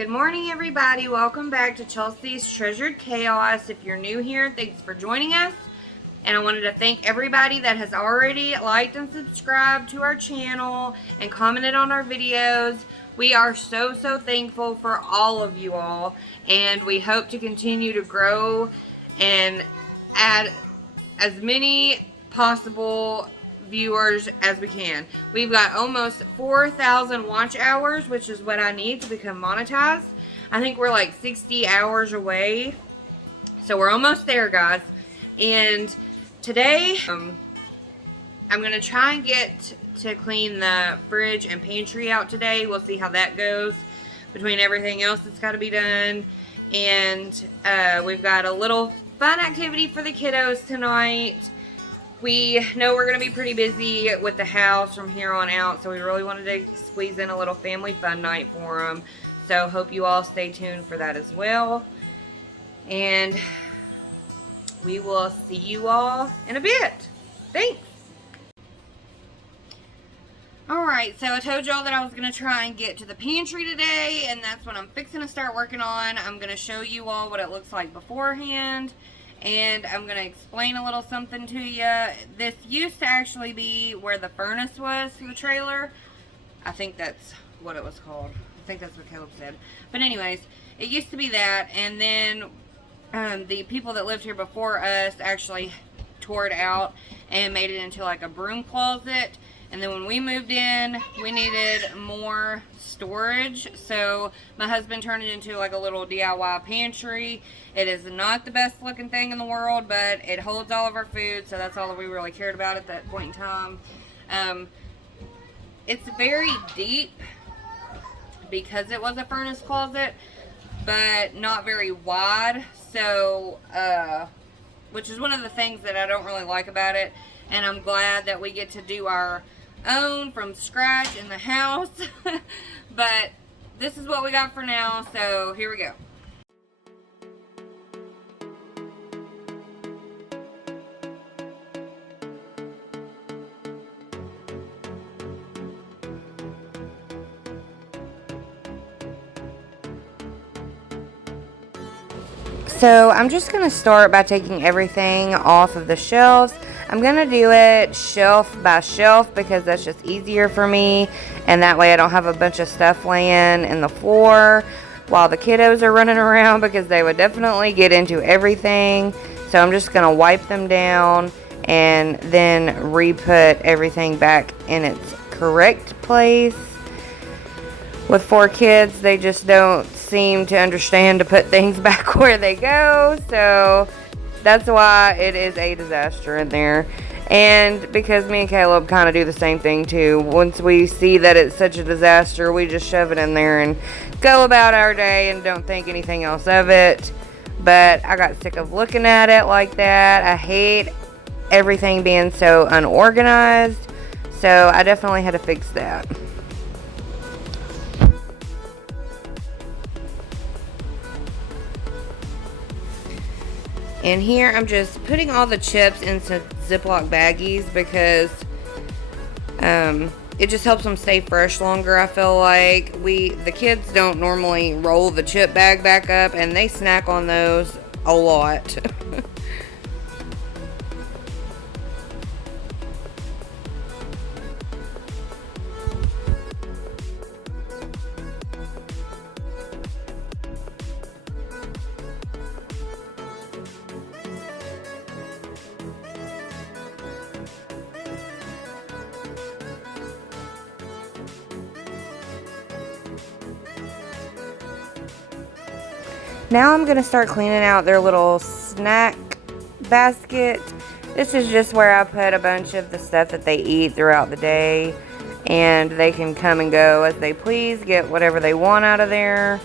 Good morning, everybody. Welcome back to Chelsea's Treasured Chaos. If you're new here, thanks for joining us. And I wanted to thank everybody that has already liked and subscribed to our channel and commented on our videos. We are so thankful for all of you all. And we hope to continue to grow and add as many possible viewers as we can. We've got almost 4,000 watch hours, which is what I need to become monetized. I think we're like 60 hours away. So we're almost there, guys. And today, I'm going to try and get to clean the fridge and pantry out today. We'll see how that goes between everything else that's got to be done. And we've got a little fun activity for the kiddos tonight. We know we're going to be pretty busy with the house from here on out, so we really wanted to squeeze in a little family fun night for them. So hope you all stay tuned for that as well. And we will see you all in a bit. Thanks. Alright, so I told y'all that I was going to try and get to the pantry today, and that's what I'm fixing to start working on. I'm going to show you all what it looks like beforehand. And I'm going to explain a little something to you. This used to actually be where the furnace was for the trailer. I think that's what it was called. I think that's what Caleb said. But anyways, it used to be that. And then the people that lived here before us actually tore it out and made it into like a broom closet. And then when we moved in, we needed more storage. So my husband turned it into like a little DIY pantry. It is not the best looking thing in the world, but it holds all of our food. So that's all that we really cared about at that point in time. It's very deep because it was a furnace closet, but not very wide. So, which is one of the things that I don't really like about it. And I'm glad that we get to do our own from scratch in the house. But this is what we got for now, so here we go. So I'm just going to start by taking everything off of the shelves. I'm going to do it shelf by shelf because that's just easier for me. And that way I don't have a bunch of stuff laying in the floor while the kiddos are running around, because they would definitely get into everything. So I'm just going to wipe them down and then re-put everything back in its correct place. With 4 kids, they just don't seem to understand to put things back where they go. So that's why it is a disaster in there. And because me and Caleb kind of do the same thing too. Once we see that it's such a disaster, we just shove it in there and go about our day and don't think anything else of it. But I got sick of looking at it like that. I hate everything being so unorganized. So I definitely had to fix that. And here I'm just putting all the chips into Ziploc baggies because it just helps them stay fresh longer. I feel like the kids don't normally roll the chip bag back up, and they snack on those a lot. Now I'm going to start cleaning out their little snack basket. This is just where I put a bunch of the stuff that they eat throughout the day. And they can come and go as they please, get whatever they want out of there.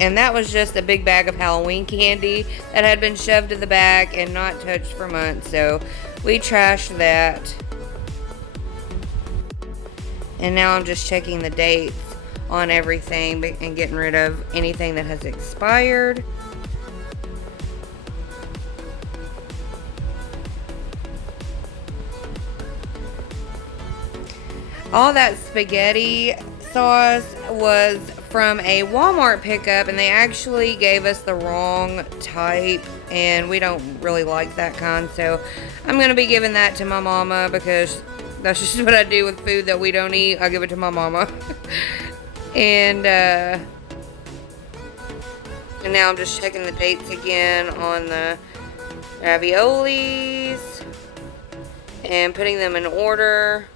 And that was just a big bag of Halloween candy that had been shoved in the back and not touched for months. So we trashed that. And now I'm just checking the dates on everything and getting rid of anything that has expired. All that spaghetti sauce was from a Walmart pickup, and they actually gave us the wrong type, and we don't really like that kind, so I'm going to be giving that to my mama because that's just what I do with food that we don't eat. I give it to my mama. And now I'm just checking the dates again on the raviolis and putting them in order.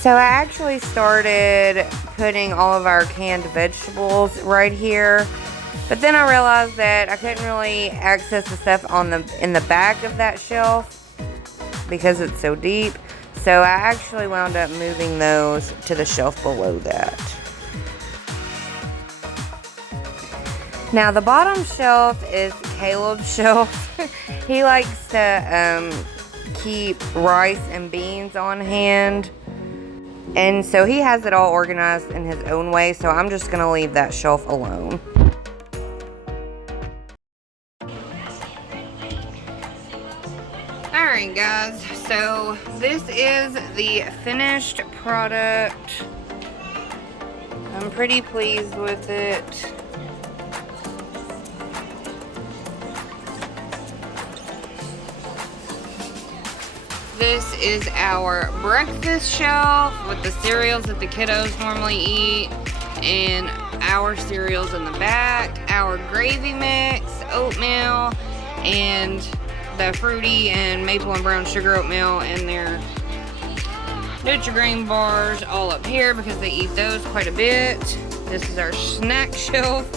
So I actually started putting all of our canned vegetables right here, but then I realized that I couldn't really access the stuff in the back of that shelf because it's so deep. So I actually wound up moving those to the shelf below that. Now the bottom shelf is Caleb's shelf. He likes to keep rice and beans on hand. And so he has it all organized in his own way, so I'm just going to leave that shelf alone. Alright guys, so this is the finished product. I'm pretty pleased with it. This is our breakfast shelf with the cereals that the kiddos normally eat, and our cereals in the back, our gravy mix, oatmeal, and the fruity and maple and brown sugar oatmeal, and their Nutri-Grain bars all up here because they eat those quite a bit. This is our snack shelf.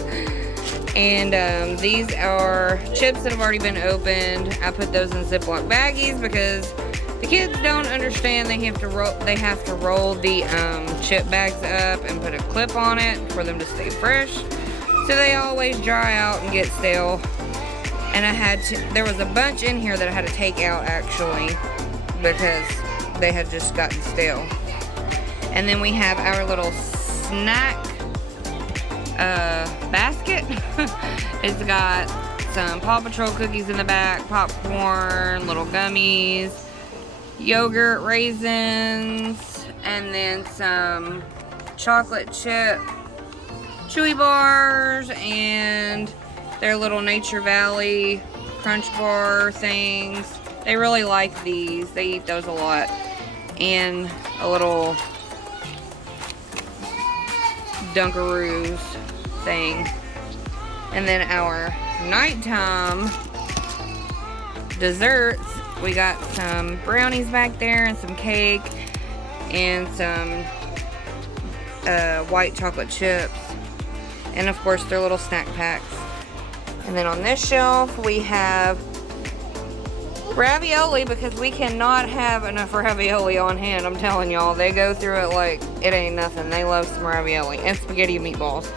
And these are chips that have already been opened. I put those in Ziploc baggies because the kids don't understand they have to roll the chip bags up and put a clip on it for them to stay fresh. So they always dry out and get stale. And there was a bunch in here that I had to take out actually because they had just gotten stale. And then we have our little snack basket. It's got some Paw Patrol cookies in the back, popcorn, little gummies, yogurt, raisins, and then some chocolate chip chewy bars and their little Nature Valley Crunch Bar things. They really like these. They eat those a lot. And a little Dunkaroos thing. And then our nighttime desserts, we got some brownies back there and some cake and some white chocolate chips, and of course their little snack packs. And then on this shelf we have ravioli because we cannot have enough ravioli on hand. I'm telling y'all, they go through it like it ain't nothing. They love some ravioli and spaghetti and meatballs.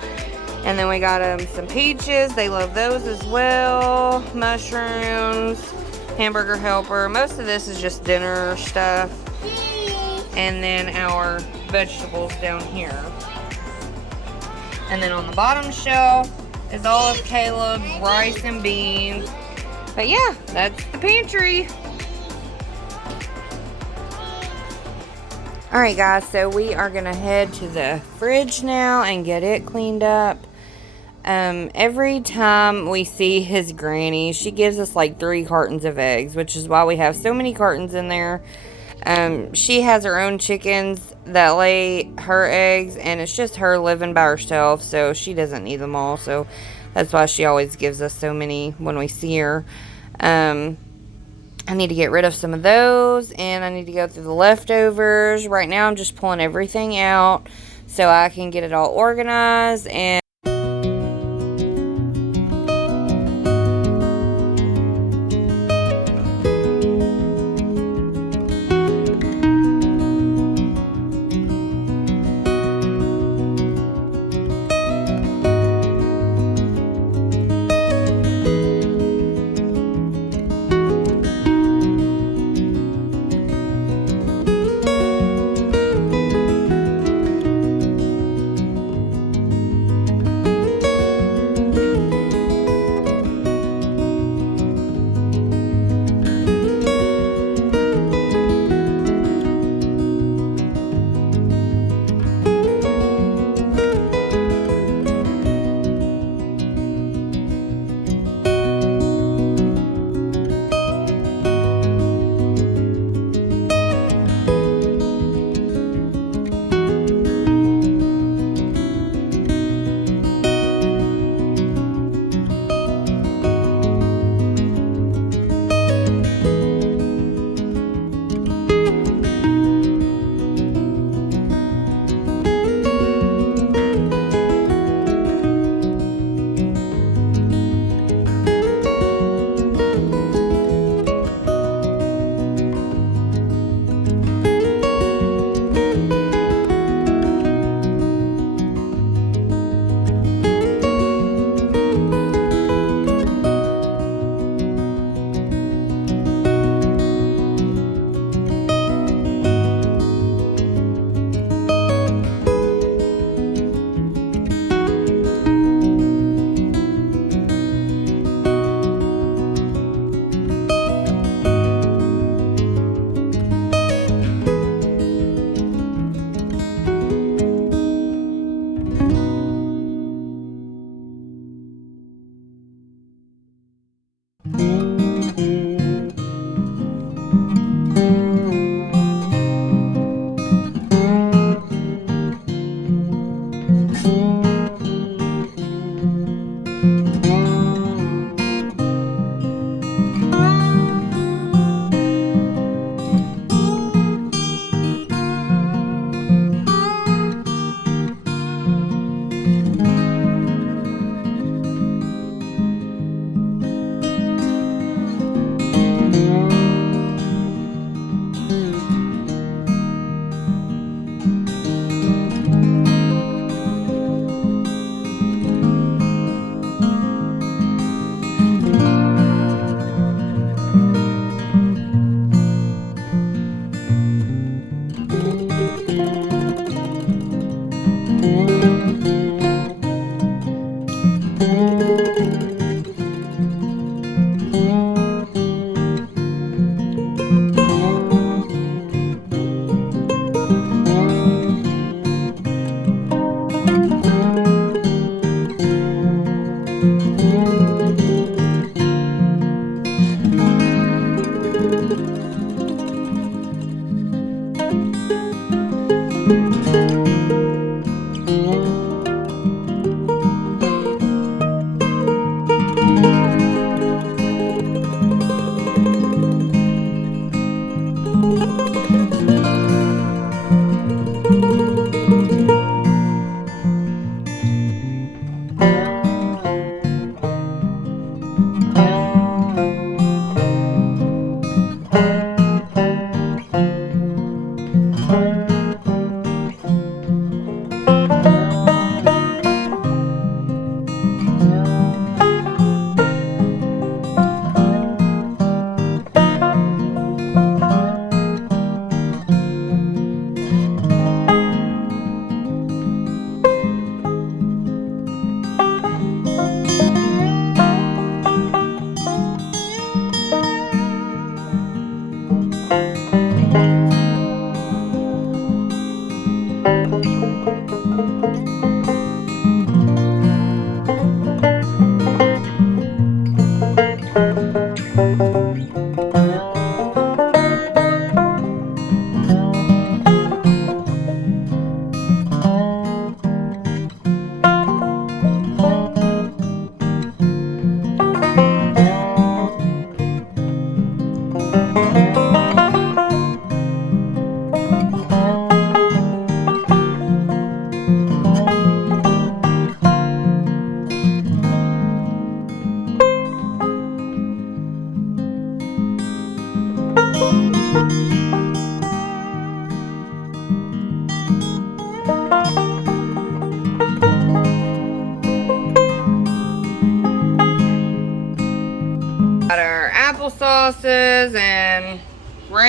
And then we got them some peaches. They love those as well. Mushrooms, hamburger helper. Most of this is just dinner stuff. And then our vegetables down here. And then on the bottom shelf is all of Caleb's rice and beans. But yeah, that's the pantry. Alright guys, so we are going to head to the fridge now and get it cleaned up. Every time we see his granny, she gives us like 3 cartons of eggs, which is why we have so many cartons in there. She has her own chickens that lay her eggs, and it's just her living by herself, so she doesn't need them all, so that's why she always gives us so many when we see her. I need to get rid of some of those, and I need to go through the leftovers. Right now I'm just pulling everything out so I can get it all organized. And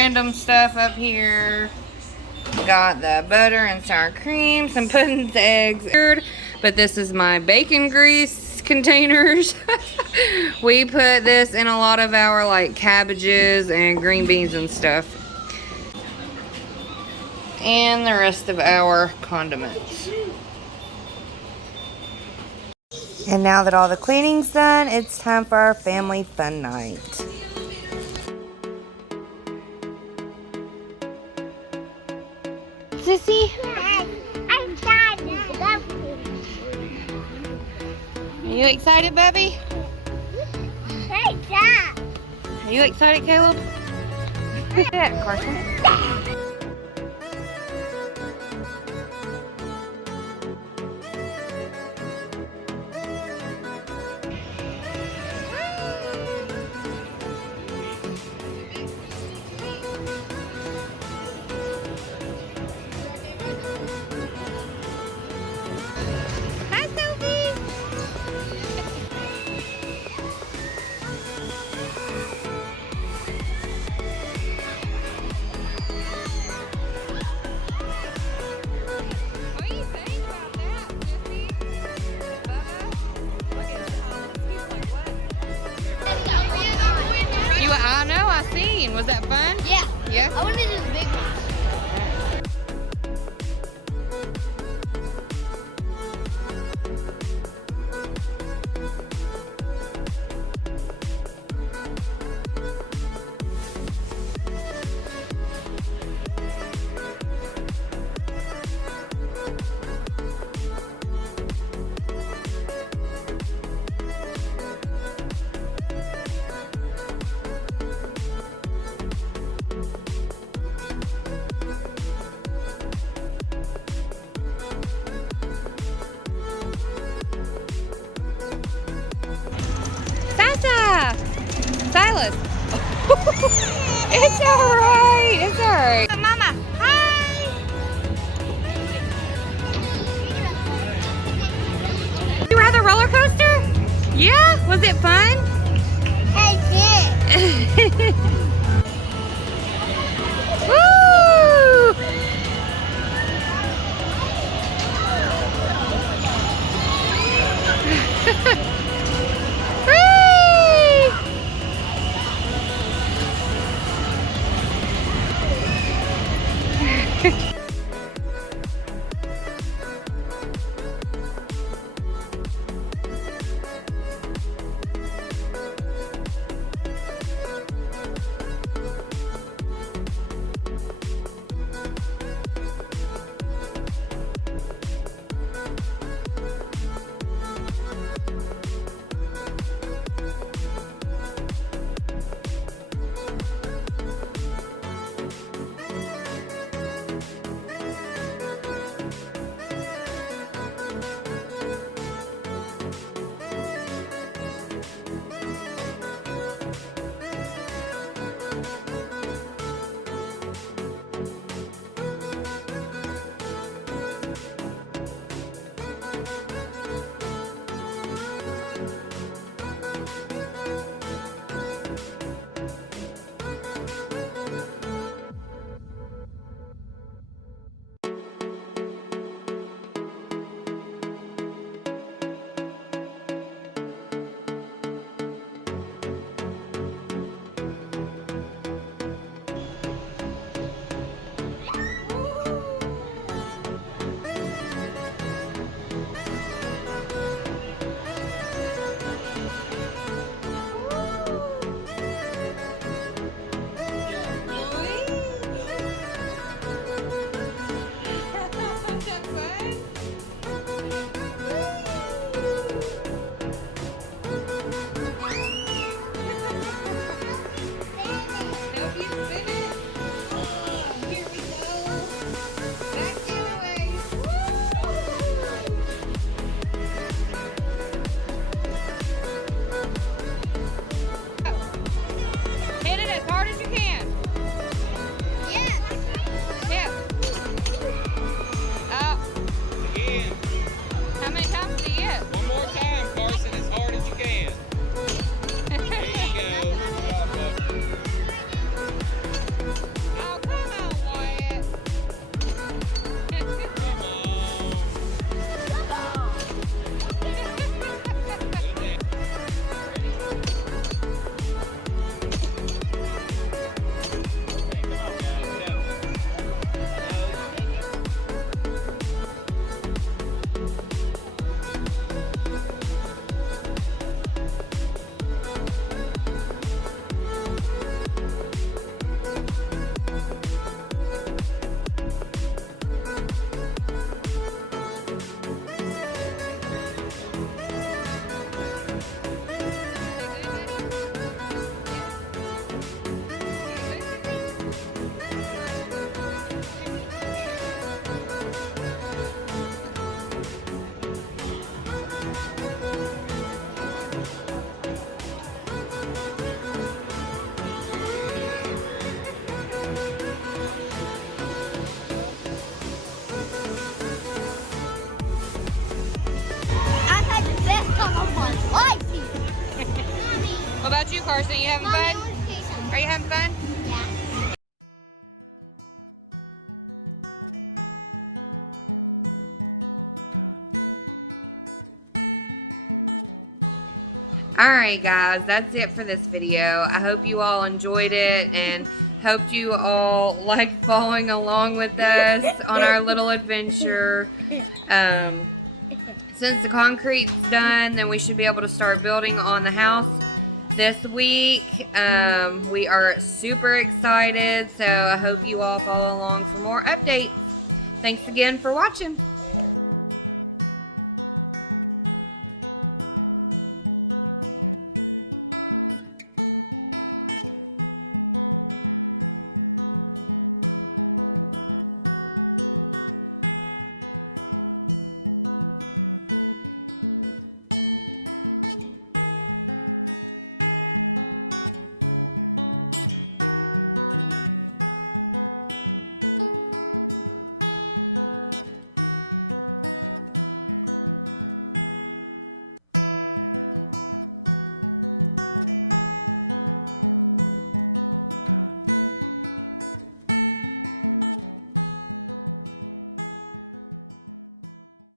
random stuff up here. Got the butter and sour cream, some puddings, eggs. But this is my bacon grease containers. We put this in a lot of our like cabbages and green beans and stuff. And the rest of our condiments. And now that all the cleaning's done, it's time for our family fun night. Sissy? Yes, I'm excited. Are you excited, Bubby? Hey, Dad. Are you excited, Caleb? Look at that, Carson. I know, I seen. Was that fun? Yeah. Yeah? I want to do the big one. Silas. It's alright. It's alright. Mama, hi. You ride the roller coaster? Yeah? Was it fun? I did. Woo! Carson? You having fun? Are you having fun? Yeah. Alright guys, that's it for this video. I hope you all enjoyed it and hoped you all liked following along with us on our little adventure. Since the concrete's done, then we should be able to start building on the house this week. We are super excited, so I hope you all follow along for more updates. Thanks again for watching.